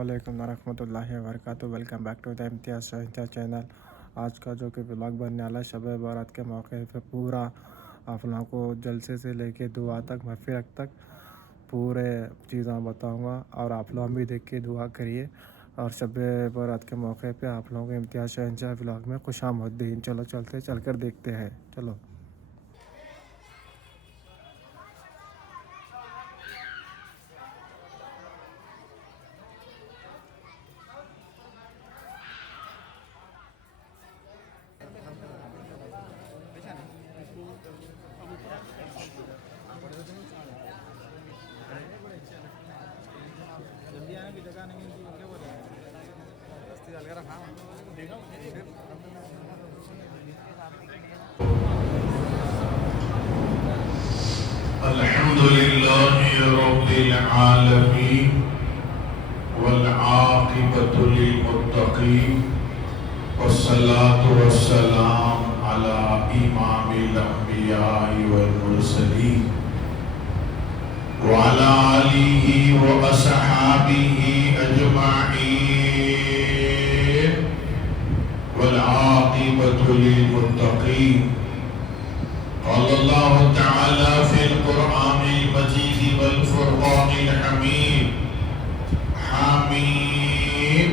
وعلیکم ورحمۃ اللہ وبرکاتہ. Welcome back to the Imtiaz Shah channel. آج کا جو کہ ولاگ بننے والا شب بارات کے موقع پہ پورا آپ لوگوں کو جلسے سے لے کے دعا تک مغفرت تک پورے چیزیں بتاؤں گا، اور آپ لوگ بھی دیکھ کے دعا کریے. اور شب بارات کے موقع پہ آپ لوگوں کو امتیاز شاہ ولاگ میں خوش آمدید. چلو چلتے چل کر دیکھتے ہیں. چلو. جلدی آنے کی جگہ نہیں ملتی کیا بول رہے ہیں دستی ڈال کے رکھا الحمد لله رب العالمين والعاقبة للمتقين والصلاة والسلام على إمام الأنبياء والمرسلين وعلى آله وأصحابه أجمعين والعاقبة للمتقين. قال الله تعالى في القرآن المجيد والفرقان الحميد حميم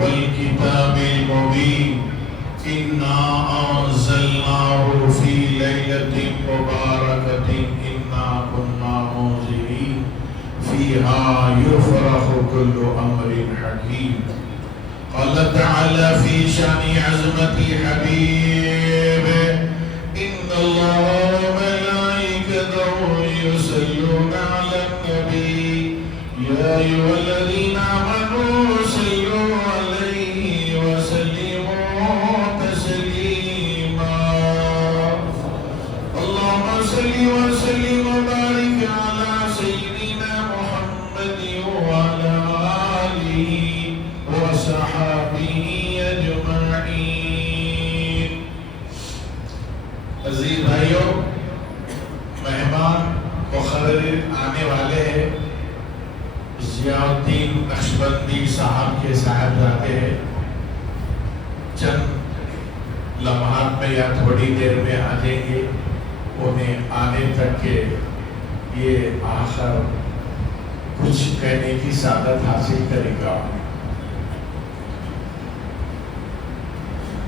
والكتاب المبين إنا أنزلناه في ليلة مباركة إنا كنا منذرين فيها يفرح كل أمر حكيم. قال تعالى في شأن عظمة حبيبه إن الله وملائكته يصلون على النبي يا أيها الذين آمنوا صلوا عليه وسلموا تسليما. اللهم صل وسلم وبارك على سيدنا محمد وعلى آله وصحبه أجمعين. عزیز بھائیوں، مہمان مقرر آنے والے ہیں. ضیاء الدین نقشبندی صاحب کے صاحبزادے ہیں. چند لمحات میں یا تھوڑی دیر میں آ جائیں گے. انہیں آنے تک کے یہ آخر کچھ کہنے کی سعادت حاصل کرے گا.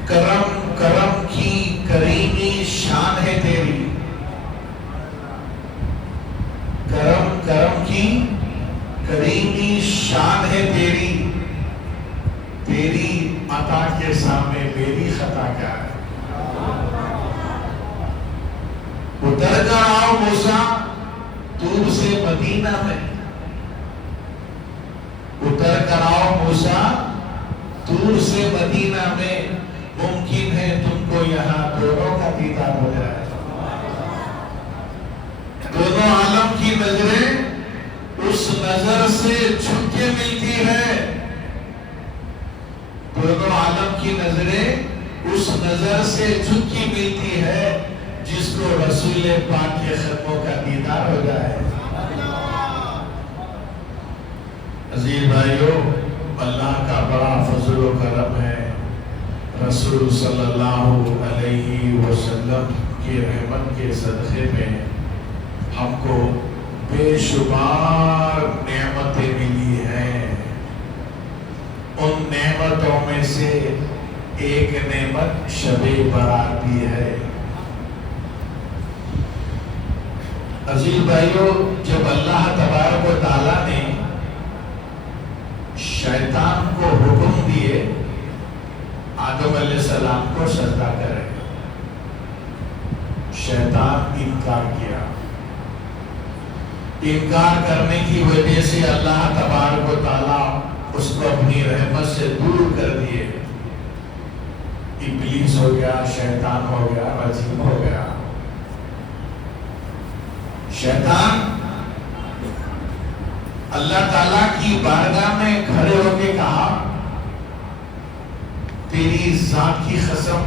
کرم کرم کی کریمی شان ہے تیری، کرم کرم کی کریمی شان ہے تیری، تیری عطا کے سامنے میری خطا کیا ہے. اتر کر آؤ موسیٰ طور سے مدینہ میں، اتر کر آؤ موسیٰ طور سے مدینہ میں، ممکن ہے تم کو یہاں دونوں کا دیدار ہو جائے. دونوں عالم کی نظریں اس نظر سے جھک کے ملتی ہے، دونوں عالم کی نظریں اس نظر سے جھک کے ملتی ہے جس کو رسول پاک کے خدموں کا دیدار ہو جائے. عزیز بھائیوں، اللہ کا بڑا فضل و کرم ہے. رسول صلی اللہ علیہ وسلم کی رحمت کے صدقے میں ہم کو بے شمار نعمتیں ملی ہیں. ان نعمتوں میں سے ایک نعمت شب برات بھی ہے. عزیز بھائیوں، جب اللہ تبارک و تعالیٰ نے شیطان کو حکم دیے آدم علیہ السلام کو سجدہ کرے، شیطان انکار کیا. انکار کرنے کی وجہ سے اللہ تبارک و تعالیٰ اس کو اپنی رحمت سے دور کر دیے. ابلیس ہو گیا، شیطان ہو گیا، رجیم ہو گیا. شیطان اللہ تعالیٰ کی بارگاہ میں کھڑے ہو کے کہا، تیری ذات کی قسم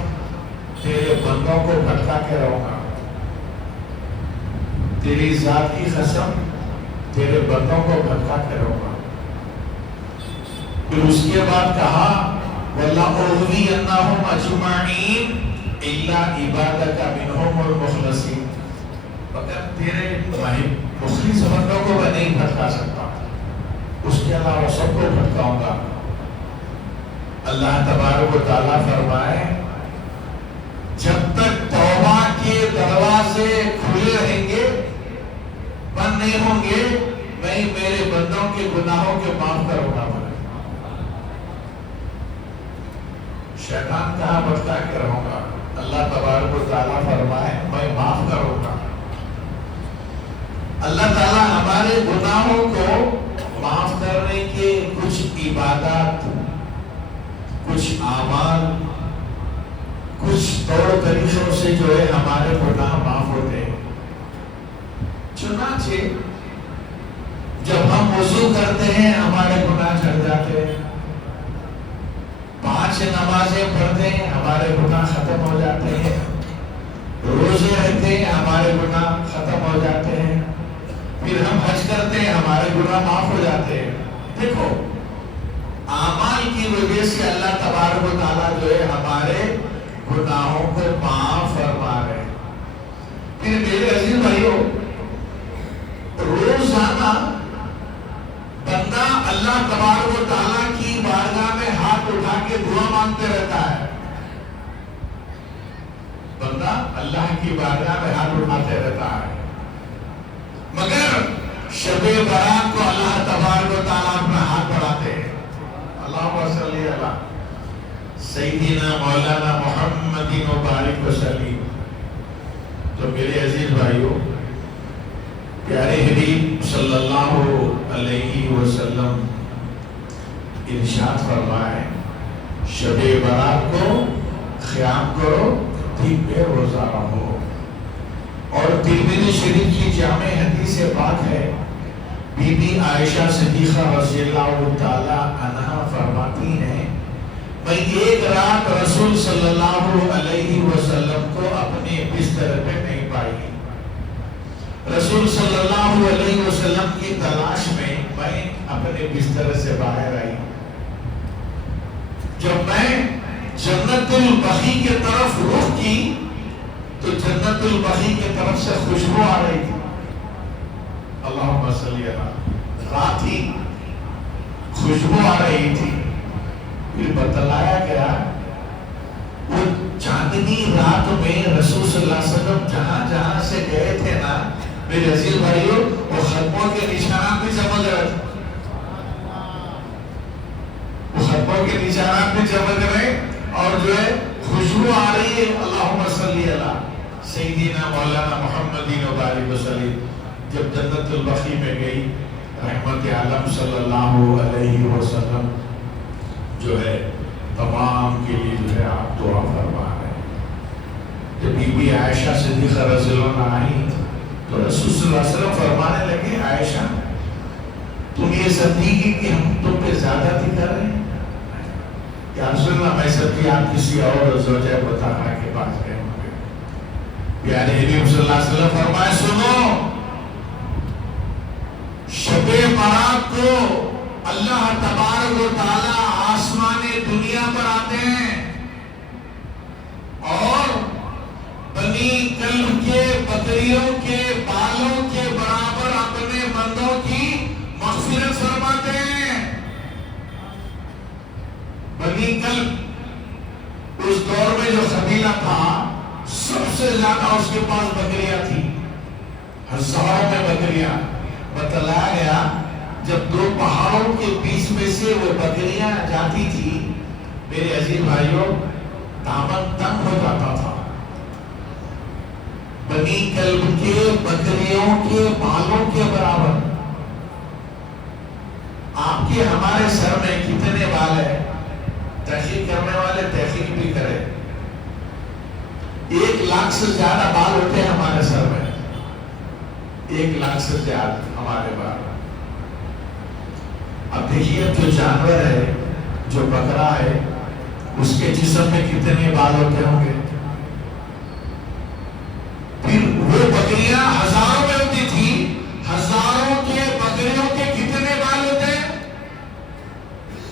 تیرے بندوں کو بھٹکا کے رہوں گا، تیری ذات کی قسم تیرے بندوں کو بھٹکا کے رہوں گا. پھر اس کے بعد کہا وَلَأُغْوِيَنَّهُمْ أَجْمَعِينَ إِلَّا عِبَادَكَ مِنْهُمُ الْمُخْلَصِينَ، مگر تیرے مخلص بندوں کو میں نہیں بھٹکا سکتا، اس کے علاوہ سب کو بھٹکاؤں گا۔ اللہ تبارک و تعالیٰ فرمائے جب تک توبہ کے دروازے کھلے رہیں گے، بند نہیں ہوں گے، میں میرے بندوں کے گناہوں کے معاف کروں گا۔ شیطان کہاں بھٹکا کے رہوں گا؟ اللہ تبارک و تعالیٰ فرمائے میں معاف کروں گا۔ اللہ تعالیٰ ہمارے گناہوں کو معاف کرنے کے کچھ عبادات، کچھ اعمال، کچھ طور طریقوں سے جو ہے ہمارے گناہ معاف ہوتے ہیں۔ چنانچہ جب ہم وضو کرتے ہیں ہمارے گناہ جھڑ جاتے ہیں، 5 نمازیں پڑھتے ہیں ہمارے گناہ ختم ہو جاتے ہیں، روزے رکھتے ہیں ہمارے گناہ ختم ہو جاتے ہیں، پھر ہم حج کرتے ہیں ہمارے گناہ معاف ہو جاتے ہیں۔ دیکھو اعمال کی وجہ سے اللہ تبارک و تعالیٰ جو ہے ہمارے گناہوں کو معاف فرما رہے ہیں۔ پھر میرے عزیز بھائیوں، روزانہ بندہ اللہ تبارک و تعالیٰ کی بارگاہ میں ہاتھ اٹھا کے دعا مانگتے رہتا ہے۔ بندہ اللہ کی بارگاہ میں ہاتھ اٹھاتے رہتا ہے، مگر شب برات کو اللہ تبارک و تعالیٰ اپنا ہاتھ بڑھاتے ہیں۔ اللہم صلی علی سیدنا مولانا محمد مبارک وسلم۔ تو میرے عزیز بھائیوں، پیارے حبیب صلی اللہ علیہ وسلم ارشاد فرمائے شب برات کو قیام کرو، دن میں روزہ رہو۔ اور ترمذی شریف کی جامع حدیث پاک ہے، بی بی عائشہ صدیقہ رضی اللہ تعالی عنہا فرماتی ہیں میں ایک رات رسول صلی اللہ علیہ وسلم کو اپنے بستر پہ نہیں پائی۔ رسول صلی اللہ علیہ وسلم کی تلاش میں میں اپنے بستر سے باہر آئی۔ جب میں جنت البقیع کی طرف رخ کی تو جنت البقیع کی طرف سے خوشبو آ رہی تھی۔ اللہم صلی علی، رات تھی، خوشبو آ رہی تھی۔ پھر بتلایا گیا وہ چاندنی رات میں رسول صلی اللہ علیہ وسلم جہاں جہاں سے گئے تھے نا میرے عزیز بھائیوں، وہ خطبوں کے نشانات بھی چمک رہے تھے، وہ خطبوں کے نشانات بھی چمک رہے اور جو ہے خوشبو آ رہی ہے۔ اللہم صلی علی سیدنا مولانا محمد مبارک وسلم۔ جب جنت البقیع میں گئی، رحمت عالم صلی اللہ علیہ وسلم جو ہے تمام کے لیے جو ہے آپ دعا فرما رہے ہیں۔ جب بی بی عائشہ صدیقہ رضی اللہ عنہا آئی تو رسول صلی اللہ علیہ وسلم فرمانے لگے عائشہ تم یہ سمجھی کہ ہم تم پہ زیادتی کر رہے ہیں؟ یا رسول اللہ میں سمجھی آپ کسی اور زوجہ مطہرہ کے پاس گئے ہوں گے۔ پیارے حبیب صلی اللہ علیہ وسلم فرمائے سنو، شب برات کو اللہ تبارک و تعالی آسمان دنیا پر آتے ہیں اور بنی کلب کے بکریوں کے بالوں کے برابر اپنے بندوں کی مغفرت فرماتے ہیں۔ بنی کلب اس دور میں جو قبیلہ تھا سب سے زیادہ اس کے پاس بکریاں تھی، ہزاروں میں بکریاں۔ بتلایا گیا جب 2 پہاڑوں کے بیچ میں سے وہ بکریاں جاتی تھی میرے عزیز بھائیوں، دامن تنگ ہو جاتا تھا۔ بنی کلب کے بکریوں کے بالوں کے برابر۔ آپ کے ہمارے سر میں کتنے بال ہیں؟ تحقیق کرنے والے تحقیق بھی کرے، 1 لاکھ سے زیادہ بال ہوتے ہیں ہمارے سر میں، 1 لاکھ سے زیادہ ہمارے بال۔ اب دیکھیے جو جانور ہے، جو بکرا ہے، اس کے جسم میں کتنے بال ہوتے ہوں گے؟ پھر وہ بکریاں ہزاروں میں ہوتی تھی، ہزاروں کے بکریوں کے کتنے بال ہوتے ہیں؟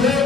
2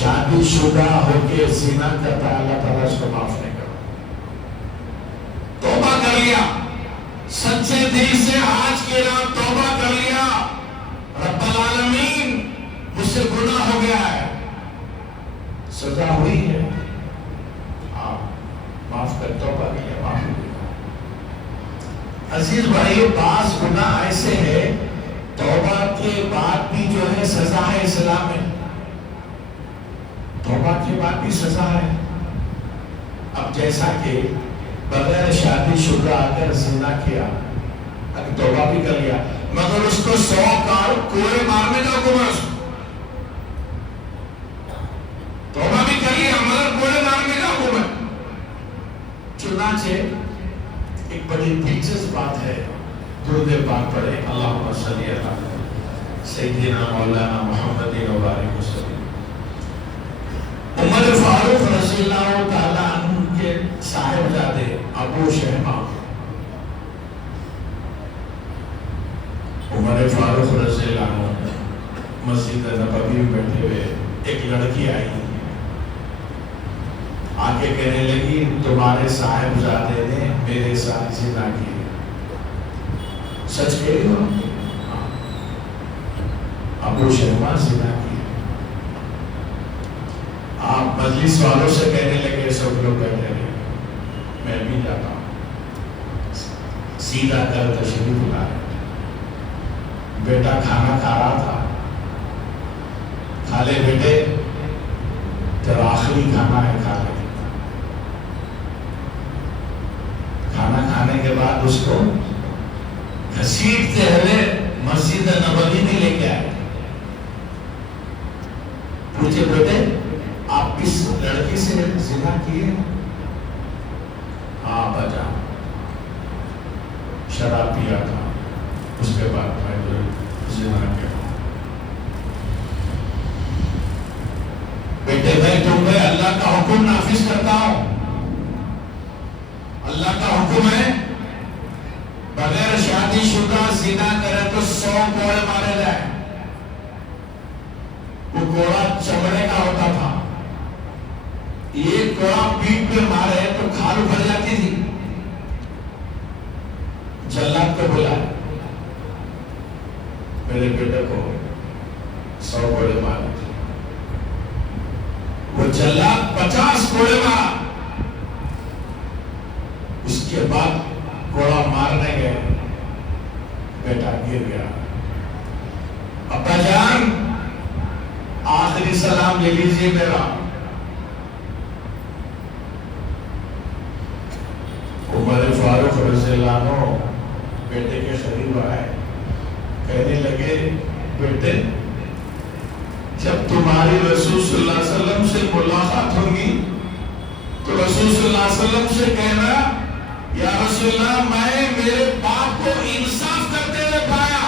شادی شدہ ہو کے زنا کرتا ہے اللہ تعالیٰ اس کو معاف نہیں کرتا. توبہ کر لیا سچے دل سے، آج کے رات توبہ کر لیا، رب العالمین مجھ سے گناہ ہو گیا ہے، سزا ہوئی ہے، آپ معاف کر، توبہ کیا، معاف کر. عزیز بھائیو، بعض گناہ ایسے ہیں توبہ کے بعد بھی جو ہے سزا ہے اسلام میں، توبہ کے بعد بھی سزا ہے. اب جیسا کہ بغیر شادی شدہ اگر زنا کیا، اگر توبہ بھی کر لیا، مگر اس کو 100 کوڑے مارنے کا حکم ہے، اس کو توبہ بھی کر لیا مگر کوڑے مارنے کا حکم ہے. چنانچہ ایک بڑی دلچسپ بات ہے، درود پاک پڑھے، اللہم صلی علی سیدنا مولانا محمد وبارک وسلم. عمر فاروق رضی اللہ تعالیٰ عنہ کے صاحبزادے ابو شہمہ، عمر فاروق رضی اللہ عنہ مسجد نبوی میں بیٹھے ہوئے، ایک لڑکی آئی، آگے کہنے لگی تمہارے صاحبزادے نے میرے ساتھ زنا کی. سچ کہہ رہی ہو؟ ابو شہمہ زنا کی. آپ مجلس والوں سے کہنے لگے، سب لوگ بیٹھے رہے، میں بھی جاتا ہوں. سیدھا کر تشریف لائے. بیٹا کھانا کھا رہا تھا، کھا لے بیٹے، جب آخری کھانا ہے کھا لے. کھانا کھانے کے بعد اس کو گھسیٹتے ہوئے مسجد نبوی میں لے کے آئے. پوچھے بیٹے آپ کس لڑکی سے زنا کیے؟ ہاں بجا، شراب پیا تھا، اس کے بعد میں زنا کیا. بیٹے میں تمہیں اللہ کا حکم نافذ کرتا ہوں. اللہ کا حکم ہے بغیر شادی شدہ زنا کرے تو 100 کوڑے مارے جائے. وہ کوڑا چمڑے کا ہوتا تھا، ایک کوڑا پیٹ پہ مارے تو کھال ابھر جاتی تھی. جلاد کو بولا میرے بیٹے کو 100 کوڑے مارے. وہ جلاد 50 کوڑے مارا. اس کے بعد کوڑا مارنے گئے، بیٹا گر گیا. ابا جان آخری سلام لے لیجیے میرا. عمر فاروق رضی اللہ عنہ بیٹے کے قریب آئے، کہنے لگے بیٹے جب تمہاری رسول صلی اللہ علیہ وسلم سے ملاقات ہوگی تو رسول صلی اللہ علیہ وسلم سے کہنا یا رسول اللہ میں میرے باپ کو انصاف کرتے ہوئے پایا،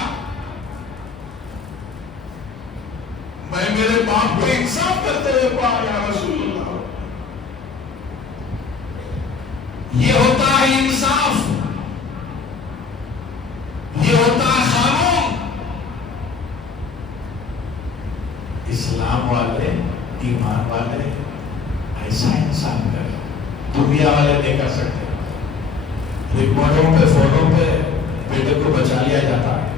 میں میرے باپ کو انصاف کرتے ہوئے پایا یا رسول اللہ. یہ ہوتا ہے انصاف، یہ ہوتا ہے قانون. اسلام والے، ایمان والے ایسا انسان کرے، دنیا والے نہیں کر سکتے. ریکارڈوں پہ، فونوں پہ بیٹے کو بچا لیا جاتا ہے،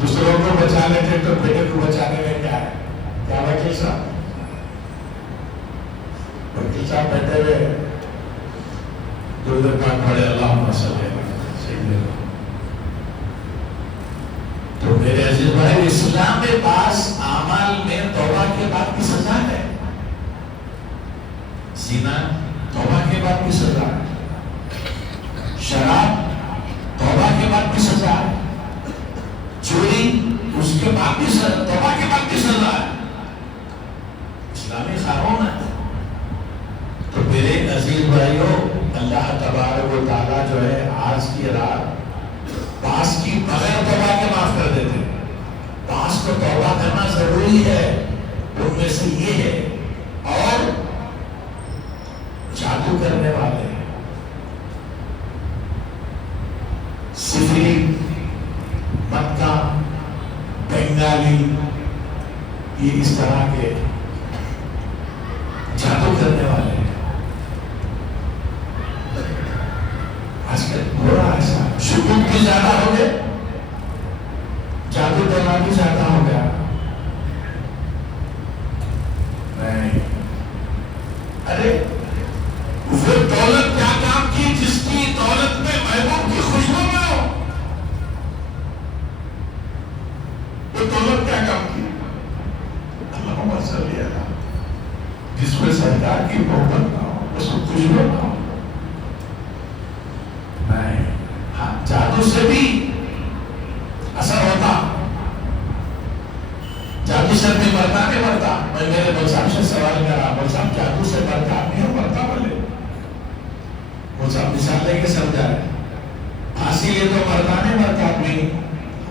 دوسروں کو بچا لیتے تو بیٹے کو بچانے میں کیا ہے؟ کیا وکیل صاحب؟ وکیل صاحب بیٹھے ہوئے درود پاک پڑھے، اللہم صلی علی سیدنا. تو میرے عزیز بھائی، اسلام میں بعض اعمال میں توبہ کے بعد کی سزا ہے. زنا توبہ کے بعد کی سزا ہے، شراب توبہ کے بعد کی سزا ہے، چوری اس کے بعد بھی توبہ کے بعد کی سزا ہے. اسلامی قانون ہے. تو میرے عزیز بھائیوں، اللہ تبارک و تعالیٰ جو ہے آج کی رات بعض کی بغیر توبہ کے معاف کر دیتے. بعض کو توبہ کرنا ضروری ہے، ان میں سے یہ ہے. اور جادو کرنے والے، سفری، مکہ، بنگالی، یہ اس طرح کے ارے وہ دولت کیا کام کی جس کی دولت میں محبوب کی خوشبو نہ ہو؟ وہ دولت کیا کام کی؟ اللہم صلی علی جس میں سرکار کی محبت نہ ہو، اس میں خوشبو نہ ہو۔ نہیں، ہاں جادو سے بھی اثر ہوتا، جادو سے بھی مرتا نہیں مرتا۔ میں میرے بول صاحب سے سوال کرا، بول صاحب جادو سے مرتا نہیں مرتا؟ بولے بول صاحب مثال لے کے سمجھا ہے، پھانسی لے تو مرتا نہیں مرتا آدمی،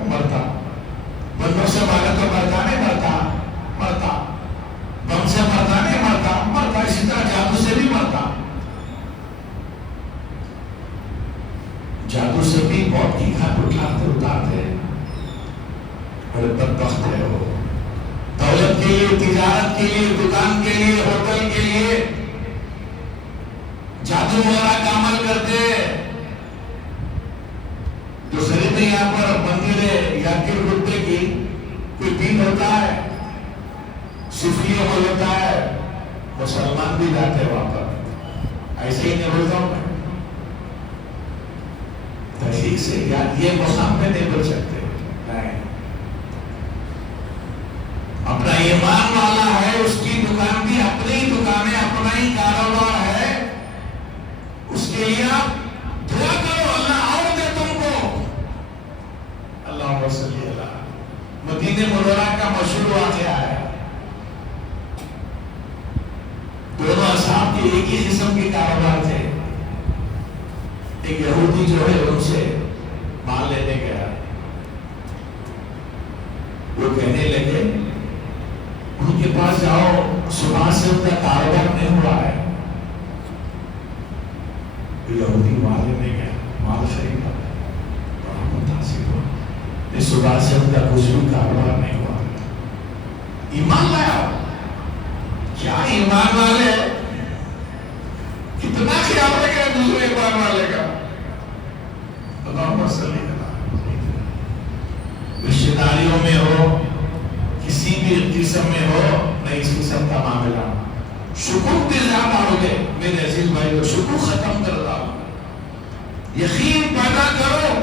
مرتا۔ بندوں سے مارے تو مرتا نہیں مرتا، مرتا۔ بم سے مرتا نہیں مرتا، مرتا۔ اسی طرح جادو سے بھی مرتا، جادو سے بھی موت کی گھاٹ اٹھاتے اتارتے۔ بڑے بدبخت ہے وہ، دولت کے لیے، تجارت کے لیے، دکان کے لیے، ہوٹل کے لیے جادو وغیرہ کا عمل کرتے۔ جو خریدنے یہاں پر مندر ہے یا کہ رتبے کی کوئی دین ہوتا ہے، صوفی عمل ہوتا ہے، مسلمان بھی جاتے ہیں وہاں پر۔ ایسے ہی نہیں بولتا ہوں میں تحقیق سے، یار یہ مقام پہ نہیں بول سکتے، نہیں۔ اپنا ایمان والا ہے، اس کی دکان بھی اپنی ہی دکان ہے، اپنا ہی کاروبار ہے، اس کے لیے آپ دعا کرو، اللہ اور دے تم کو۔ اللہم صلی علی مدینہ منورہ کا مشہور واقعہ ہے، دونوں اصحاب کے ایک ہی قسم کے کاروبار تھے۔ ایک یہودی جو ہے ان سے مال لینے گیا، وہ کہنے لگے ان کے پاس جاؤ، صبح سے ان کا کاروبار نہیں ہوا ہے۔ یہودی مال لینے گیا، مال خریدا، بڑا متاثر ہوا، صبح سے ان کا کچھ بھی کاروبار نہیں ہوا۔ ایمان لایا، کیا ایمان والے، کتنا خیال رکھے دوسرے ایمان والے کا۔ اللہم صلی علی رشتہ داریوں میں ہو، کسی بھی قسم میں ہو، نہیں اس قسم کا معاملہ، شکوک بھی زیادہ ہو گئے میرے عزیز بھائیو، شکوک ختم کر دو، یقین پیدا کرو۔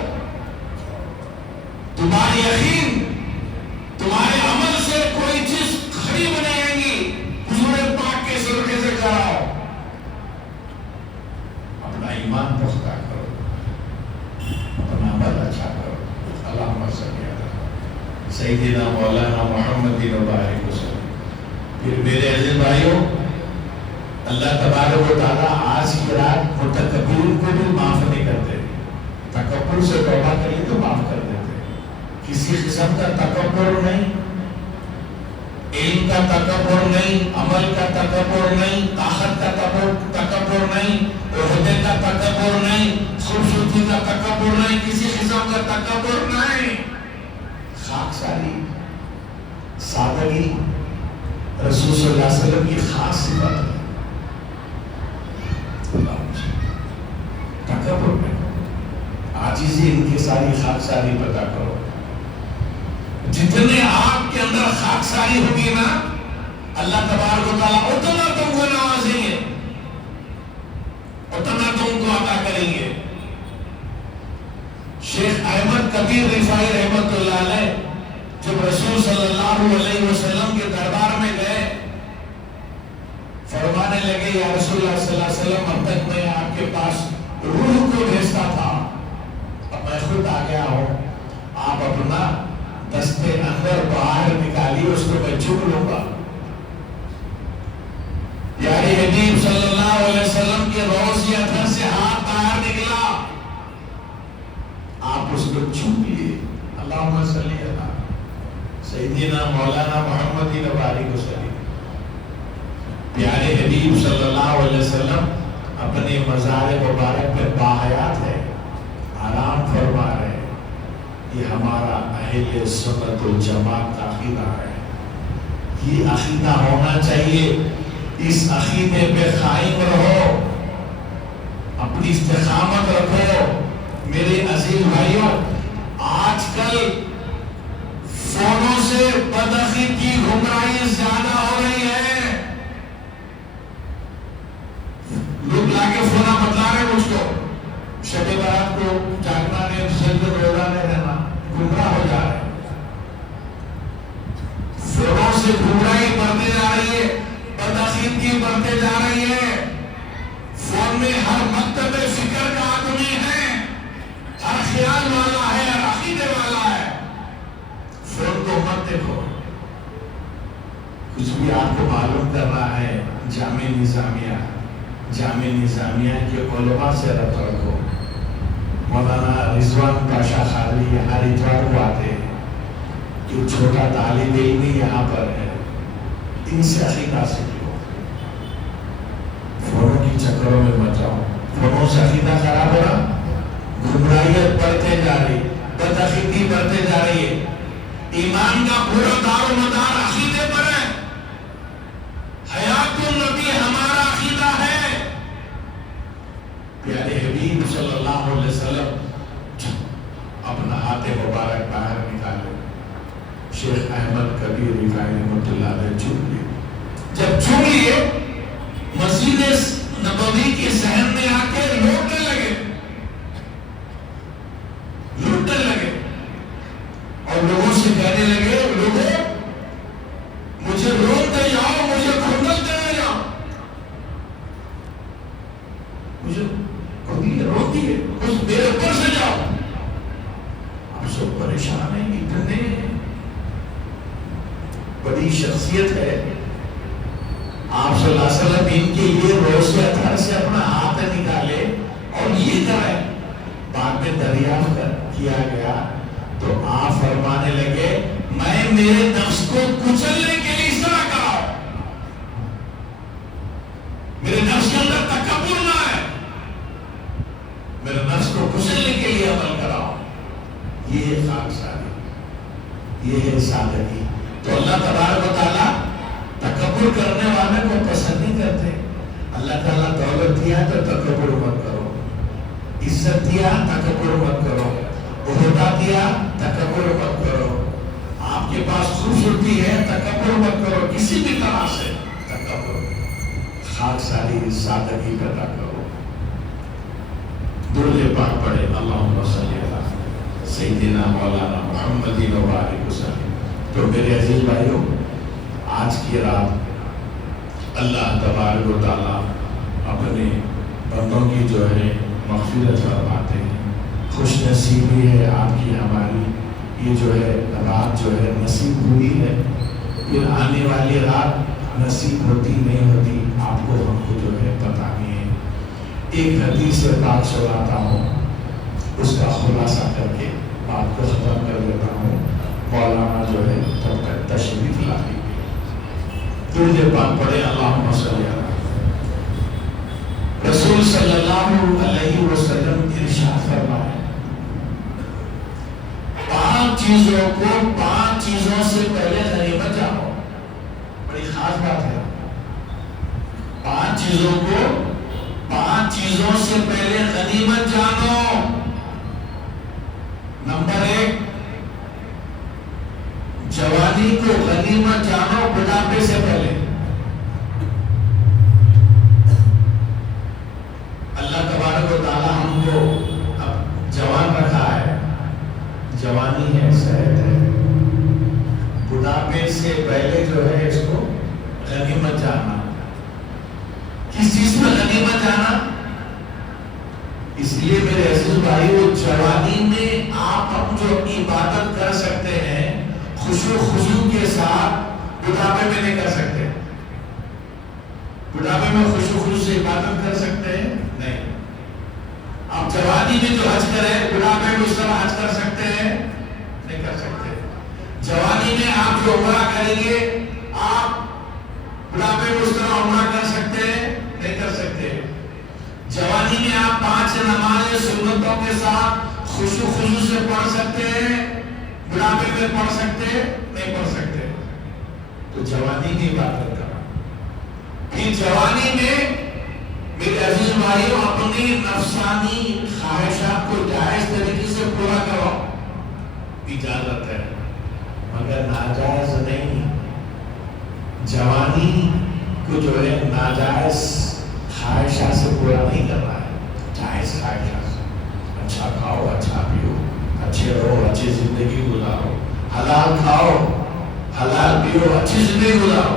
تمہاری یقین، تمہارے عمل سے کوئی چیز خرید نہیں آئے گی، حضور پاک کے صدقے سے کراؤ۔ اپنا ایمان پختہ کرو، اپنا عمل اچھا کرو۔ اللہم صلی علی سیدنا مولانا محمد وبارک وسلم۔ پھر میرے عزیز بھائیوں، اللہ تبارک و تعالیٰ آج کی رات متکبرین کو بھی معاف نہیں کرتے۔ تکبر سے توبہ کریے تو معاف کر دیتے، کسی قسم کا تکبر نہیں، علم کا تکبر نہیں، عمل کا تکبر نہیں، طاقت کا تکبر نہیں، عہدے کا تکبر نہیں، خوبصورتی کا تکبر نہیں، کسی قسم کا تکبر نہیں۔ خاکساری، سادگی رسول صلی اللہ علیہ وسلم کی خاص صفت ہے۔ تکبر میں عاجزی، انکساری، خاکساری پیدا کرو۔ جتنے آپ کے اندر خاکساری ہوگی نا، اللہ تبارک و تعالیٰ اتنا تم کو نوازیں گے، اتنا تم کو عطا کریں گے۔ شیخ احمد کبیر رفاعی رحمت اللہ علیہ جب رسول صلی اللہ علیہ وسلم کے دربار میں گئے، فرمانے لگے یا رسول اللہ صلی اللہ علیہ وسلم، اب تک میں آپ کے پاس روح کو بھیجتا تھا، اب میں خود آ گیا ہوں، آپ اپنا دستے اندر باہر نکالی، اس کو میں چک لوں گا۔ پیارے حبیب صلی اللہ علیہ وسلم کے روز اثر سے ہاتھ باہر نکلا، آپ اس کو چک لیے۔ اللہم صلی علی سیدنا مولانا محمد وبارک وسلم۔ پیارے حبیب صلی اللہ علیہ وسلم اپنے مزار مبارک پہ باحیات ہے، آرام فرما رہے۔ یہ ہمارا اہل سنت والجماعت کا عقیدہ ہے، یہ عقیدہ ہونا چاہیے، اس عقیدے پہ قائم رہو، اپنی استقامت رکھو۔ میرے عزیز بھائیوں، آج کل فونوں سے بدعقیدگی، گمراہی زیادہ ہو رہی ہے۔ بدعقیدگی بڑھتے جا رہی ہے. فون میں ہر مکتب فکر کا آدمی ہے، ہر خیال والا ہے، ہر عقیدے والا ہے. فون کو مت دیکھو. کچھ بھی آپ کو معلوم کرنا ہے، جامع نظامیہ کے علماء سے ربط رکھو. مولانا رضوان پاشا خادری ہر اتوار کو آتے ہیں. جو چھوٹا طالب علم یہاں پر ہے، ان سے عقیدہ سیکھو. فونوں کی چکروں میں مت جاؤ. فونوں سے عقیدہ خراب ہو رہا، گمراہیت بڑھتے جا رہی، بدعقیدگی بڑھتے جا رہی ہے. ایمان کا پورا دار و مدار عقیدے پر ہے. حیات النبی ہمارا عقیدہ ہے. پیارے حبیب صلی اللہ علیہ وسلم اپنا ہاتھ مبارک باہر نکالے. شیخ احمد کبیر رفاعی رحمۃ اللہ علیہ چوم لیے. جب چوم لیے، مسجد نبوی کے صحن میں آ کے لوٹنے لگے اور لوگوں سے کہنے لگے، لوگوں مجھے روکتے جاؤ، مجھے کھندلتے جاؤ، مجھے روتی ہے، کچھ میرے اوپر سے جاؤ. آپ سب پریشان ہیں، اتنے بڑی شخصیت ہے. آپ صلی اللہ علیہ وسلم ان کے لیے روز اطہر سے اپنا ہاتھ نکالے اور یہ کرائے. بعد میں دریافت کیا گیا تو آپ فرمانے لگے، میں میرے نفس کو کچلنے کے لیے اس طرح کہا. میرے نفس کے اندر تکبر نہ ہے، میرے نفس کو کچلنے کے لیے عمل کراؤ. یہ ہے خاکساری، یہ ہے سادگی. تو اللہ تبارک و تعالیٰ تکبر کرنے والے کو پسند نہیں کرتے. اللہ تعالیٰ دولت دیا تو تکبر مت کرو، عزت دیا تکبر مت کرو، عہدہ دیا تکبر مت کرو، آپ کے پاس خوبصورتی ہے تکبر مت کرو. کسی بھی طرح سے تکبر، خاکساری، سادگی پیدا کرو. درود پاک پڑھے، اللہم صلی علی سیدنا مولانا محمد وبارک وسلم. تو میرے عزیز بھائیوں، آج کی رات اللہ تبارک و تعالیٰ اپنے بندوں کی جو ہے مغفرت فرماتے ہیں. خوش نصیبی ہے آپ کی، ہماری یہ جو ہے رات جو ہے نصیب ہوئی ہے. پھر آنے والی رات نصیب ہوتی نہیں ہوتی آپ کو ہم کو جو ہے پتہ نہیں ہے. ایک حدیث پاک سناتا ہوں، اس کا خلاصہ کر کے بات کو ختم کر دیتا ہوں. مولانا جو ہے تب تک تشریف لا لیجیے. درود پاک پڑھے، اللہم صلی علی رسول صلی اللہ علیہ وسلم. ارشاد فرمائے، 5 چیزوں کو 5 چیزوں سے پہلے غنیمت جانو. بڑی خاص بات ہے. 5 چیزوں کو 5 چیزوں سے پہلے غنیمت جانو. نمبر 1، جوانی کو غنیمت جانو بڑھاپے سے پہلے. اللہ تبارک و تعالی ہم کو اب جوان رکھا ہے، جوانی ہے، صحت ہے. بڑھاپے سے پہلے جو ہے اس کو غنیمت جاننا. کس چیز میں غنیمت جانا؟ اس لیے میرے عزیز بھائیو، جوانی میں آپ جو عبادت کر سکتے ہیں خشوع خضوع کے ساتھ، بڑھاپے میں نہیں کر سکتے. بڑھاپے میں خشوع خضوع سے عبادت کر سکتے ہیں؟ نہیں. آپ جوانی میں جو حج کریں، بڑھاپے میں اس طرح حج کر سکتے ہیں؟ نہیں کر سکتے. جوانی میں آپ جو عمرہ کریں گے، آپ بڑھاپے میں اس طرح عمرہ کر سکتے ہیں؟ نہیں کر سکتے. جوانی میں آپ 5 نمازیں سنتوں کے ساتھ خشوع خضوع سے پڑھ سکتے ہیں؟ بڑھاپے میں پڑھ سکتے ہیں؟ نہیں پڑھ سکتے. تو جوانی کی عبادت کرنا. پھر جوانی میں میرے عزیز بھائیوں اپنی نفسانی خواہشات کو جائز طریقے سے پورا کرو. اجازت ہے مگر ناجائز نہیں. جوانی کو جو ہے ناجائز خواہشات سے پورا نہیں کرنا ہے، جائز خواہشات سے. اچھا کھاؤ، اچھا پیو، اچھے رہو، اچھی زندگی گزارو، حلال کھاؤ، حلال پیو، اچھی زندگی گزارو.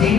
3,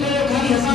2500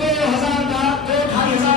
2500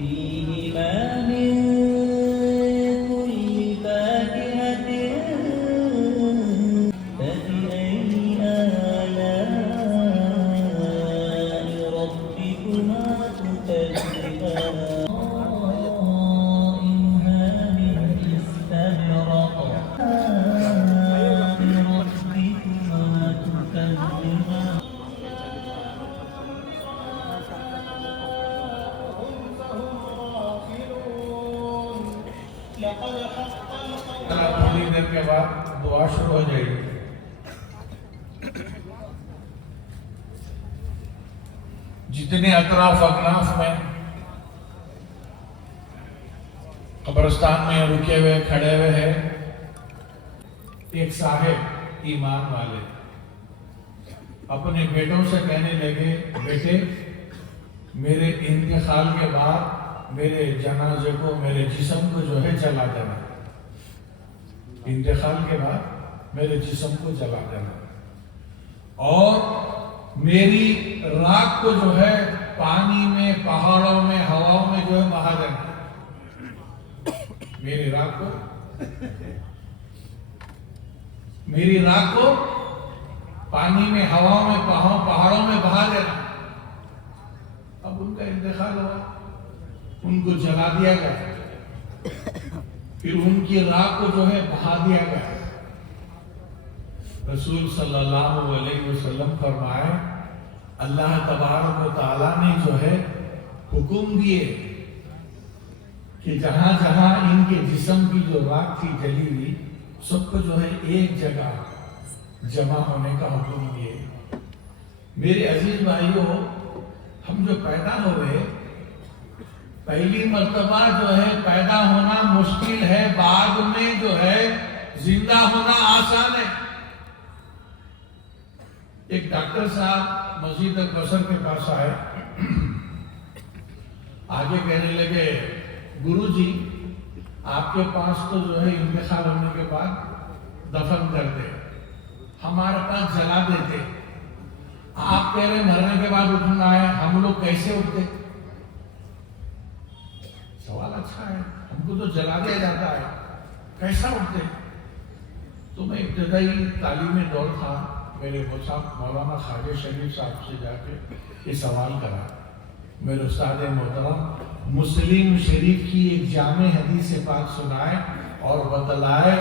فيهما من كل فاكهة ہو جائے گی. جتنے اطراف اکناف میں قبرستان میں رکے ہوئے کھڑے ہوئے ہیں، ایک صاحب ایمان والے اپنے بیٹوں سے کہنے لگے، بیٹے میرے انتقال کے بعد میرے جنازے کو، میرے جسم کو جو ہے جلا دینا. انتقال کے بعد میرے جسم کو جلا دینا اور میری راکھ کو جو ہے پانی میں، پہاڑوں میں، ہواؤں میں جو ہے بہا دینا. میری راکھ کو پانی میں، ہواؤں میں، پہاڑوں میں بہا دینا. اب ان کا انتقال ہوا، ان کو جلا دیا گیا، پھر ان کی راکھ کو جو ہے بہا دیا گیا. رسول صلی اللہ علیہ وسلم فرمائے، اللہ تبارک و تعالیٰ نے جو ہے حکم دیے کہ جہاں جہاں ان کے جسم کی جو راکھ تھی جلی ہوئی، سب کو جو ہے ایک جگہ جمع ہونے کا حکم دیے. میرے عزیز بھائیوں، ہم جو پیدا ہوئے، پہلی مرتبہ جو ہے پیدا ہونا مشکل ہے، بعد میں جو ہے زندہ ہونا آسان ہے. ایک ڈاکٹر صاحب مسجد البصر کے پاس آئے، آگے کہنے لگے، گرو جی آپ کے پاس تو جو ہے انتقال ہونے کے بعد دفن کرتے، ہمارے پاس جلا دیتے، آپ کہہ رہے مرنے کے بعد اٹھنا ہے، ہم لوگ کیسے اٹھتے؟ سوال اچھا ہے، ہم کو تو جلا دیا جاتا ہے، کیسا اٹھتے؟ تو میں ابتدائی تعلیمی دور تھا، میرے مولانا خواجہ شریف صاحب سے جا کے یہ سوال کرا. میرے استاد محترم مسلم شریف کی ایک جامع حدیث پاک سنائے اور بتلائے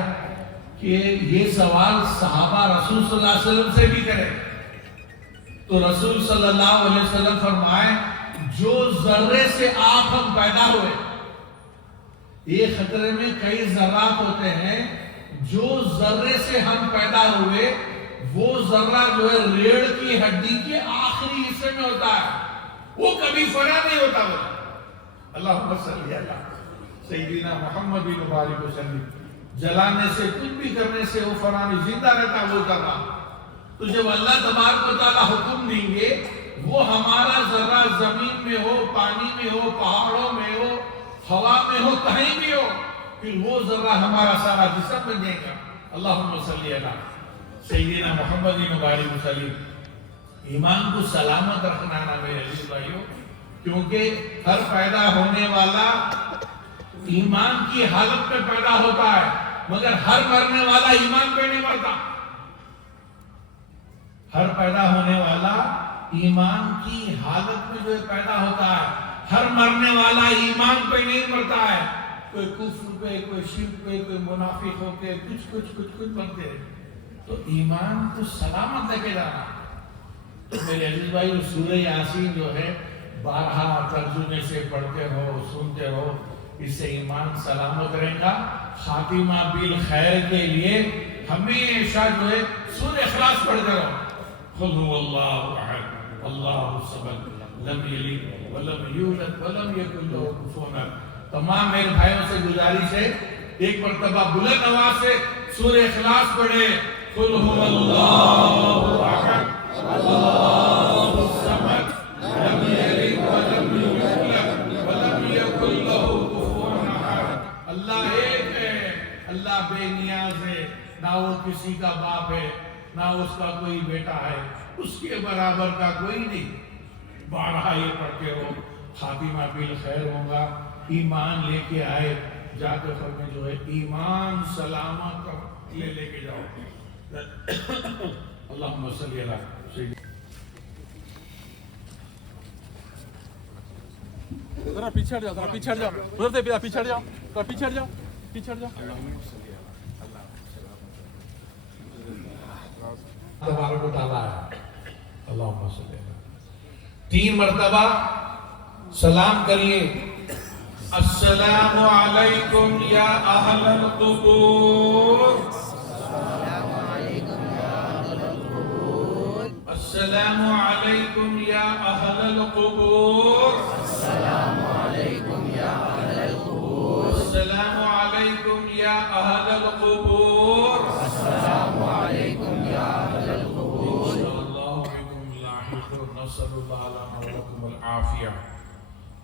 کہ یہ سوال صحابہ رسول صلی اللہ علیہ وسلم سے بھی کرے. تو رسول صلی اللہ علیہ وسلم فرمائے، جو ذرے سے آپ ہم پیدا ہوئے، ایک خطرے میں کئی ذرات ہوتے ہیں، جو ذرے سے ہم پیدا ہوئے وہ ذرہ جو ہے ریڑھ کی ہڈی کے آخری حصے میں ہوتا ہے، وہ کبھی فنا نہیں ہوتا. اللہم صلی علی سیدنا محمد مبارک وسلم. جلانے سے، کچھ بھی کرنے سے وہ فنا نہیں، زندہ رہتا وہ ذرہ. تو جب اللہ تبارک و تعالیٰ حکم دیں گے، وہ ہمارا ذرہ زمین میں ہو، پانی میں ہو، پہاڑوں میں ہو، ہوا میں ہو، کہیں بھی ہو، پھر وہ ذرہ ہمارا سارا جسم بن جائے گا. اللہم صلی علی سیدنا محمد مبارک وسلم. ایمان کو سلامت رکھنا نا میرے عزیز بھائیوں، کیونکہ ہر پیدا ہونے والا ایمان کی حالت میں پیدا ہوتا ہے، مگر ہر مرنے والا ایمان پہ نہیں مرتا. ہر پیدا ہونے والا ایمان کی حالت میں جو پیدا ہوتا ہے، ہر مرنے والا ایمان پہ نہیں مرتا ہے. کوئی کفر پہ، کوئی شرک پہ، کوئی منافق ہو کے کچھ بنتے ہیں. تو ایمان کو سلامت لے کے جانا. تو میرے عزیز بھائی، سورہ یاسین جو ہے 12 ترجمے سے پڑھتے رہو، سنتے رہو، اس سے ایمان سلامت رہے گا. خاتمہ بالخیر کے لیے ہمیشہ جو ہے سورہ اخلاص پڑھتے رہو. قل هو اللہ احد اللہ الصمد لم یلد ولم یولد ولم یکن لہ کفوا احد. تمام میرے بھائیوں سے گزارش ہے، ایک مرتبہ بلند آواز سے سورہ اخلاص پڑھے. قل هو اللہ احد اللہ الصمد لم یلد ولم یولد ولم یکن لہ کفوا احد. اللہ ایک ہے، اللہ بے نیاز ہے، نہ وہ کسی کا باپ ہے، نہ اس کا کوئی بیٹا ہے، اس کے برابر کا کوئی نہیں. 12 یہ پڑھتے ہو، خاتمہ بالخیر ہوگا. ایمان لے کے آئے، جا کے فرمے جو ہے ایمان سلامت لے کے جاؤ. اللہم صلی علی سیدنا. ذرا پیچھے ہٹ جاؤ، ذرا پیچھے ہٹ جاؤ، ادھر سے پیچھے ہٹ جاؤ، ذرا پیچھے ہٹ جاؤ، پیچھے ہٹ جاؤ. تبارک و تعالیٰ اللہم صلی علی. 3 مرتبہ سلام کریے. السلام علیکم یا اہل القبور. السلام عليكم يا أهل القبور. السلام عليكم يا أهل القبور. السلام عليكم يا أهل القبور. السلام عليكم يا أهل القبور. إن شاء الله بكم لاحقون. نسأل الله لنا ولكم العافية.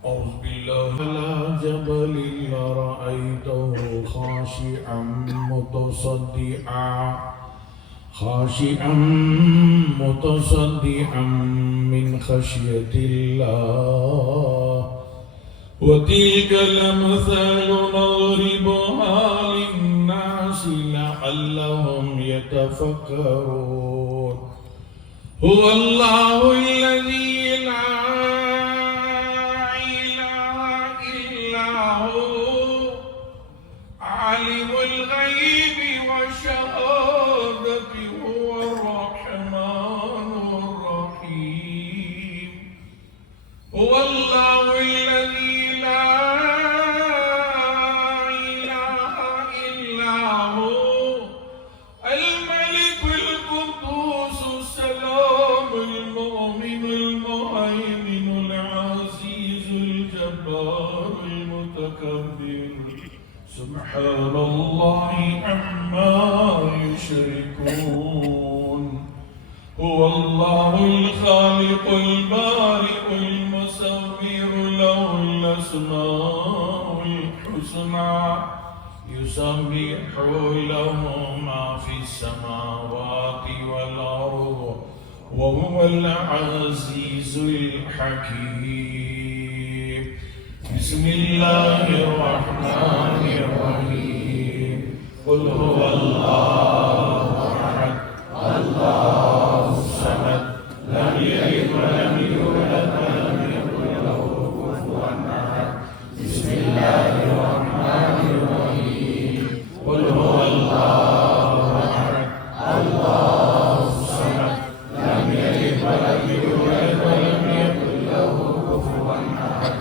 أعوذ بالله. على جبل لرأيته خاشعا متصدعا من خشية الله. وتلك الأمثال نضربها للناس لعلهم يتفكرون. هو الله الذي لا إله إلا هو عالم الغيب والشهادة هو الرحمن الرحيم. هو الله الذي لا إله إلا هو الملك القدوس السلام المؤمن المهيمن العزيز الجبار المتكبر. سبحان الله عما يشركون. هو الله الخالق البارئ المصور له الأسماء الحسنى يسبح له ما في السماوات والأرض وهو العزيز الحكيم. بسم الله الرحمن الرحيم. قل هو الله أحد الله الصمد لم يلد ولم يولد ولم يكن له كفوا أحد. بسم الله الرحمن الرحيم. قل هو الله أحد الله الصمد لم يلد ولم يولد ولم يكن له كفوا أحد.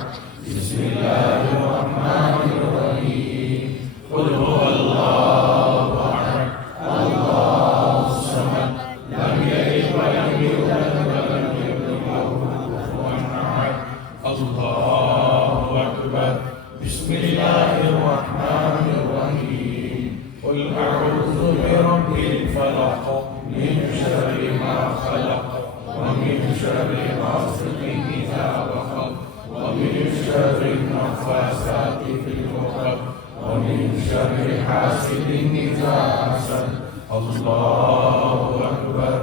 بسم الله الرحمن الرحيم. قل هو الله أحد الله الصمد لم يلد ولم يولد ولم يكن له كفوا أحد. الله أكبر. بسم الله الرحمن الرحيم. قل أعوذ برب الفلق من شر ما خلق ومن شر غاسق إذا وقب ومن شر النفاثات في العقد ومن شر حاسد إذا حسد. الله أكبر.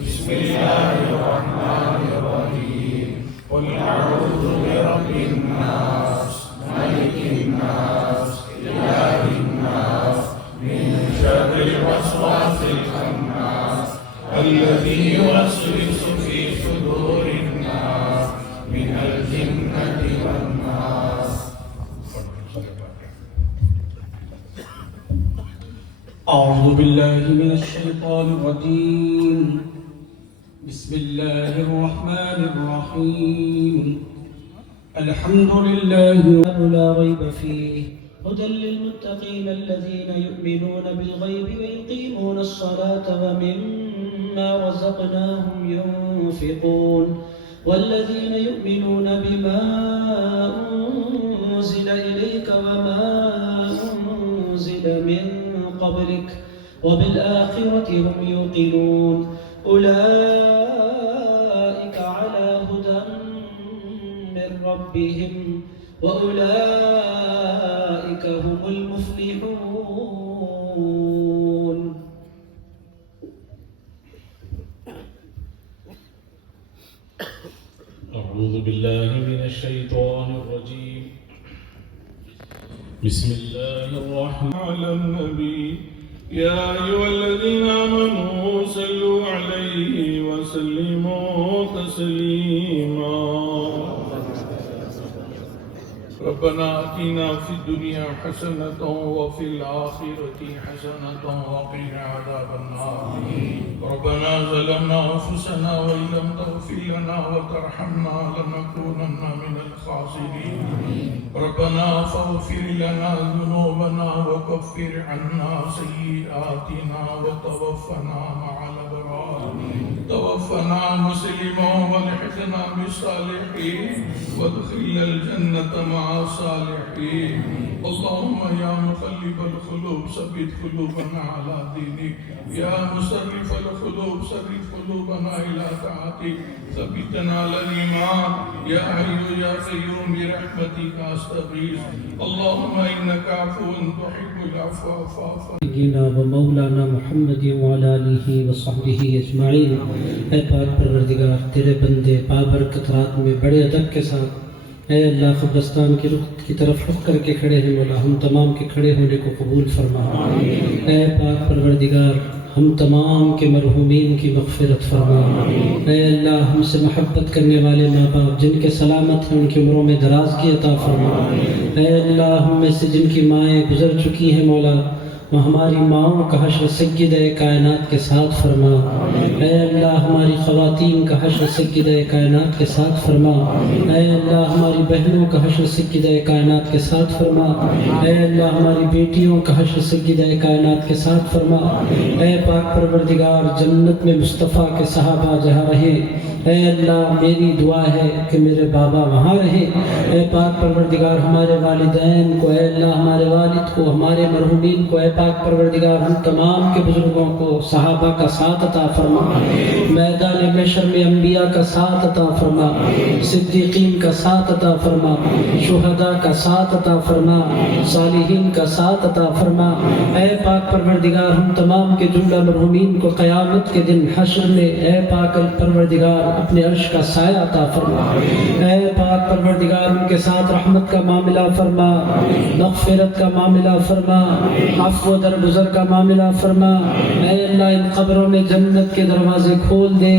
بسم الله الرحمن الرحيم. قل أعوذ برب الناس ملك الناس إله الناس من شر الوسواس الخناس الذي يوسوس في صدور الناس من الجنة والناس. أعوذ بالله من الشيطان الرجيم. بسم الله الرحمن الرحيم. الحمد لله لا ريب فيه هدى للمتقين الذين يؤمنون بالغيب ويقيمون الصلاة ومما رزقناهم ينفقون. والذين يؤمنون بما أنزل إليك وما أنزل من قبلك وبالآخرة هم يوقنون. أولئك على هدى من ربهم وأولئك هم المفلحون. أعوذ بالله من الشيطان الرجيم. بسم الله الرحمن على النبي يا أيها الذين آمنوا صلوا عليه وسلموا تسليما. ربنا آتنا في الدنيا حسنة وفي الآخرة حسنة وقنا عذاب النار. ربنا ظلمنا أنفسنا وإن لم تغفر لنا وترحمنا لنكونن من الخاسرين. ربنا فاغفر لنا ذنوبنا وكفر عنا سيئاتنا وتوفنا مع الأبرار. توفنا مسلما والحقنا بالصالحين وادخلنا الجنة مع الصالحين اللهم يا مقلب القلوب ثبت قلوبنا على دينك يا مصرف القلوب صرف قلوبنا إلى طاعتك ثبتنا على الإيمان يا حي يا قيوم برحمتك أستغيث اللهم إنك عفو تحب العفو فاعف سيدنا و مولانا محمد وعلى آلہ وصحبہ اجمعین۔ اے پاک پروردگار، تیرے بندے بابرکت رات میں بڑے ادب کے ساتھ اے اللہ قبرستان کی رخ کی طرف رخ کر کے کھڑے ہیں مولا، ہم تمام کے کھڑے ہونے کو قبول فرما۔ اے پاک پروردگار، ہم تمام کے مرحومین کی مغفرت فرما۔ اے اللہ، ہم سے محبت کرنے والے ماں باپ جن کے سلامت ہیں ان کی عمروں میں درازگی عطا فرما۔ اے اللہ، ہم میں سے جن کی مائیں گزر چکی ہیں مولا، وہ ہماری ماؤں کا حشر سید کائنات کے ساتھ فرما۔ اے اللہ، ہماری خواتین کا حشر سید کائنات کے ساتھ فرما۔ اے اللہ، ہماری بہنوں کا حشر سید کائنات کے ساتھ فرما۔ اے اللہ، ہماری بیٹیوں کا حشر سید کائنات کے ساتھ فرما۔ اے پاک پروردگار، جنت میں مصطفیٰ کے صحابہ جہاں رہے، اے اللہ میری دعا ہے کہ میرے بابا وہاں رہے۔ اے پاک پروردگار، ہمارے والدین کو، اے اللہ ہمارے والد کو، ہمارے مرحومین کو، اے پاک پروردگار ہم تمام کے بزرگوں کو صحابہ کا ساتھ عطا فرما۔ میدان محشر میں انبیاء کا ساتھ عطا فرما، صدیقین کا ساتھ عطا فرما، شہداء کا ساتھ عطا فرما، صالحین کا ساتھ عطا فرما۔ اے پاک پروردگار، ہم تمام کے جملہ مرحومین کو قیامت کے دن حشر میں اے پاک پروردگار اپنے عرش کا سایہ عطا فرما۔ اے پاک پروردگار، ان کے ساتھ رحمت کا معاملہ فرما، مغفرت کا معاملہ فرما، عفو درگزر کا معاملہ فرما۔ اے اللہ، ان قبروں میں جنت کے دروازے کھول دے،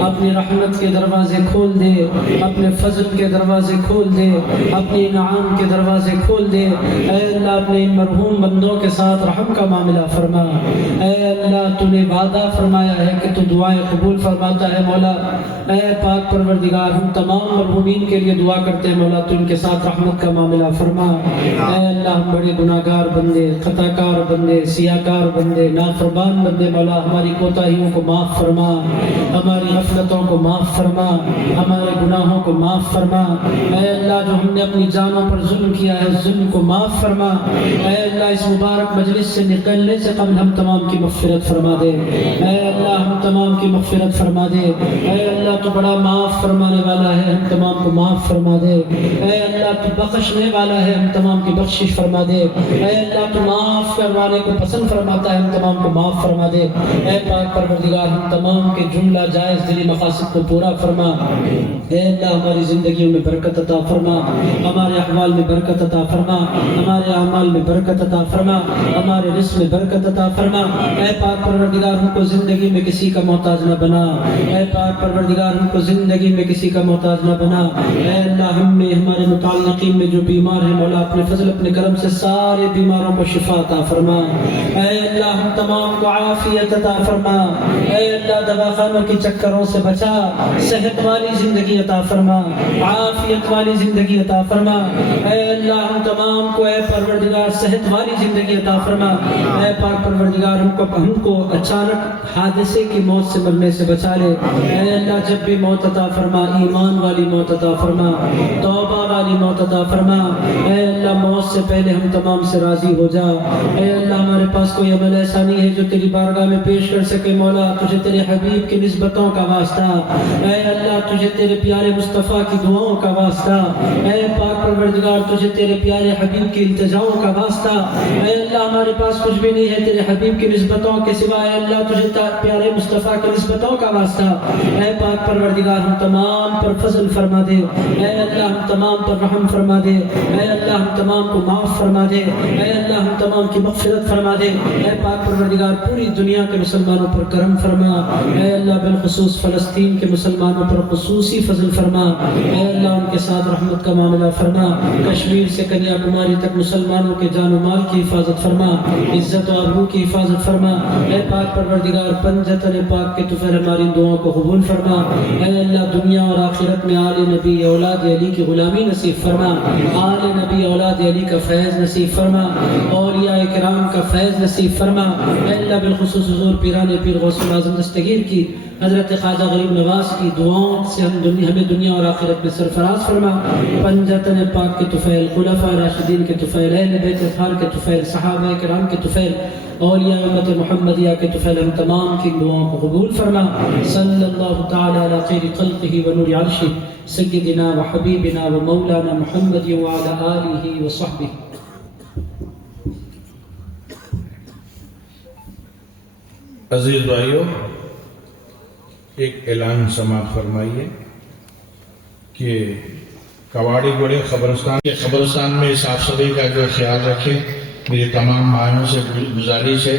اپنی رحمت کے دروازے کھول دے، اپنے فضل کے دروازے کھول دے، اپنے انعام کے دروازے کھول دے۔ اے اللہ، اپنے ان مرحوم بندوں کے ساتھ رحم کا معاملہ فرما۔ اے اللہ، تو نے وعدہ فرمایا ہے کہ تو دعائیں قبول فرماتا ہے مولا۔ اے پاک پروردگار، ہم تمام مرحومین کے لیے دعا کرتے ہیں مولا، تو ان کے ساتھ رحمت کا معاملہ فرما۔ اے اللہ، ہم بڑے گناہگار بندے، خطاکار بندے، سیاکار بندے، نافرمان بندے مولا، ہماری کوتاہیوں کو معاف فرما، ہماری غفلتوں کو معاف فرما، ہمارے گناہوں کو معاف فرما۔ اے اللہ، جو ہم نے اپنی جانوں پر ظلم کیا ہے اس ظلم کو معاف فرما۔ اے اللہ، اس مبارک مجلس سے نکلنے سے قبل ہم تمام کی مغفرت فرما دے۔ اے اللہ، ہم تمام کی مغفرت فرما دے۔ اے اللہ، تو بڑا معاف فرمانے والا ہے، ہم تمام کو معاف فرما دے۔ اے اللہ، تو بخشنے والا ہے، ہم تمام کی بخشش فرما دے۔ اے اللہ، تو معاف کروانے کو پسند فرماتا ہے، ہم تمام کو معاف فرما دے۔ اے پاک پروردگار، ہم تمام کے جملہ جائز دلی مقاصد کو پورا فرما۔ اے اللہ، ہماری زندگیوں میں برکت عطا فرما، ہمارے احوال میں برکت عطا فرما، ہمارے اعمال میں برکت عطا فرما، ہمارے رزق میں برکت عطا فرما۔ اے پاک پروردگار، ہم کو زندگی میں کسی کا محتاج نہ بنا۔ اے پاک پروردگار، ہم کو زندگی میں کسی کا محتاج نہ بنا۔ اے اللہ، ہم میں ہمارے متعلقین میں جو بیمار ہیں مولا، اپنے فضل اپنے کرم سے سارے بیماروں کو شفا عطا فرما۔ اے اللہ، ہم تمام کو عافیت عطا فرما۔ اے اللہ، دواخانوں کی چکروں سے بچا، صحت والی زندگی عطا فرما، عافیت والی زندگی عطا فرما۔ اے اللہ، ہم تمام کو اے پروردگار صحت والی زندگی عطا فرما۔ اے پاک پروردگار، ہم کو اچانک حادثے کی موت سے مرنے سے بچا لے۔ اے اللہ، جب بھی موت عطا فرما، ایمان والی موت عطا فرما، توبہ والی موت عطا فرما۔ اے اللہ، موت سے پہلے ہم تمام سے راضی ہو جا۔ اے اللہ، ہمارے پاس کوئی عمل ایسا نہیں ہے جو تیری بارگاہ میں پیش کر سکے مولا، تجھے تیرے حبیب کی نسبتوں کا واسطہ۔ اے اللہ، تجھے تیرے پیارے مصطفیٰ کی دعاؤں کا واسطہ۔ اے پاک پروردگار، تجھے تیرے پیارے حبیب کی التجاؤں کا واسطہ۔ اے اللہ، ہمارے پاس کچھ بھی نہیں ہے تیرے حبیب کی نسبتوں کے سوا۔ اے اللہ، تجھے پیارے مصطفیٰ کی نسبتوں کا واسطہ۔ اے پاک پروردگار، ہم تمام پر فضل فرما دے۔ اے اللہ، ہم تمام پر رحم فرما دے۔ اے اللہ، ہم تمام کو معاف فرما دے۔ اے اللہ، ہم تمام کی مغفرت فرما دے۔ اے پاک پروردگار، پوری دنیا کے مسلمانوں پر کرم فرما۔ اے اللہ، بالخصوص فلسطین کے مسلمانوں پر خصوصی فضل فرما۔ اے اللہ، ان کے ساتھ رحمت کا معاملہ فرما۔ کشمیر سے کنیا کماری تک مسلمانوں کے جان و مال کی حفاظت فرما، عزت و آبرو کی حفاظت فرما۔ اے پاک پروردگار، پنجتن پاک کے تو پھر ہماری دعاؤں کو قبول فرما۔ اے اللہ، دنیا اور آخرت میں آل نبی اولاد علی کی غلامی نصیب نصیب فرما، آل نبی اولاد علی کا فیض نصیب فرما، اولیاء کرام کا فیض نصیب فرما۔ اے اللہ بالخصوص حضور پیران پیر غوث الاعظم دستگیر کی، حضرت خواجہ غریب نواز کی دعاؤں سے ہمیں دنیا اور آخرت میں سرفراز فرما۔ پنجتن پاک کے طفیل، خلفاء راشدین کے طفیل، اہل بیت اطہار کے طفیل، صحابہ کرام کے طفیل، اولیاء امت محمدیہ کے طفیل ہم تمام کی دعاؤں کو قبول فرما۔ صلی اللہ تعالی علی خیر خلقہ و نور عرشہ سیدنا و حبیبنا و مولانا محمد وعلی آلہ و صحبہ۔ عزیز بھائیو، ایک اعلان سماعت فرمائیے کہ کواڑی گوڑے قبرستان میں صاف صفائی کا جو خیال رکھے۔ میری تمام مائیوں سے گزارش ہے،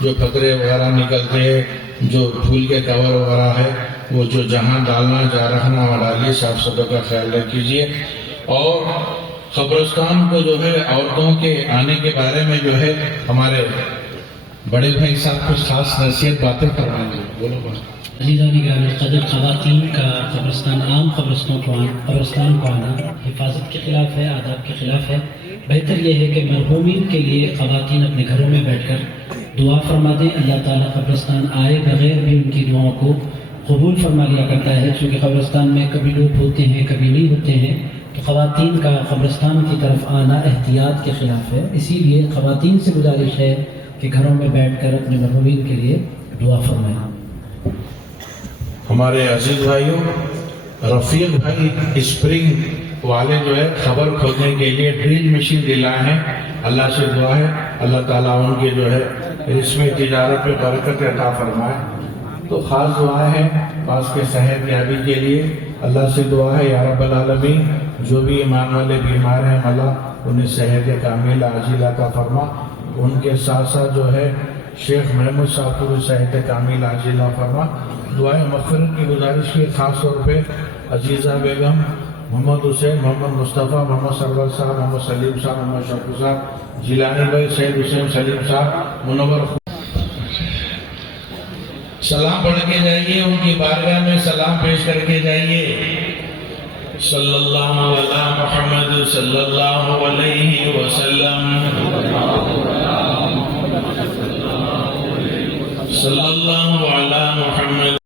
جو پترے وغیرہ نکلتے ہیں، جو پھول کے کور وغیرہ ہے، وہ جو جہاں ڈالنا جا رکھنا اور ڈالیے، صاف صفائی کا خیال رکھیے۔ اور قبرستان کو جو ہے عورتوں کے آنے کے بارے میں جو ہے ہمارے بڑے بھائی صاحب کچھ خاص نصیحت باتیں فرمائیں گے، بولو بات۔ عزیزان گرامی قدر، خواتین کا قبرستان عام قبرستان کو آنا حفاظت کے خلاف ہے، آداب کے خلاف ہے۔ بہتر یہ ہے کہ مرحومین کے لیے خواتین اپنے گھروں میں بیٹھ کر دعا فرما دیں۔ اللہ تعالیٰ قبرستان آئے بغیر بھی ان کی دعاؤں کو قبول فرما لیا کرتا ہے، چونکہ قبرستان میں کبھی لوگ ہوتے ہیں کبھی نہیں ہوتے ہیں، تو خواتین کا قبرستان کی طرف آنا احتیاط کے خلاف ہے۔ اسی لیے خواتین سے گزارش ہے کہ گھروں میں بیٹھ کر اپنے مرحومین کے لیے دعا فرمائیں۔ ہمارے عزیز بھائیوں، رفیق بھائی اسپرنگ والے جو ہے خبر کھولنے کے لیے ڈرل مشین دلائے ہیں۔ اللہ سے دعا ہے اللہ تعالیٰ ان کے جو ہے اس میں تجارت پہ برکت عطا فرمائے۔ تو خاص دعا ہے پاس کے صحت یابی کے لیے، اللہ سے دعا ہے یا رب العالمین جو بھی ایمان والے بیمار ہیں اللہ انہیں صحت کاملہ عاجلہ عطا فرما۔ ان کے ساتھ ساتھ جو ہے شیخ محمد صاحب کو بھی صحت کاملہ عاجلہ فرما۔ دعائیں مغفرت کی گزارش کی خاص طور پہ عزیزہ بیگم، محمد حسین، محمد مصطفیٰ، محمد سرور صاحب، محمد سلیم صاحب، محمد شفیع صاحب، جیلانی بھائی، سید حسین سلیم صاحب، منور۔ سلام پڑھ کے جائیے، ان کی بارگاہ میں سلام پیش کر کے جائیے۔ صلی اللہ علی محمد صلی اللہ علیہ وسلم، صلی اللہ علی محمد۔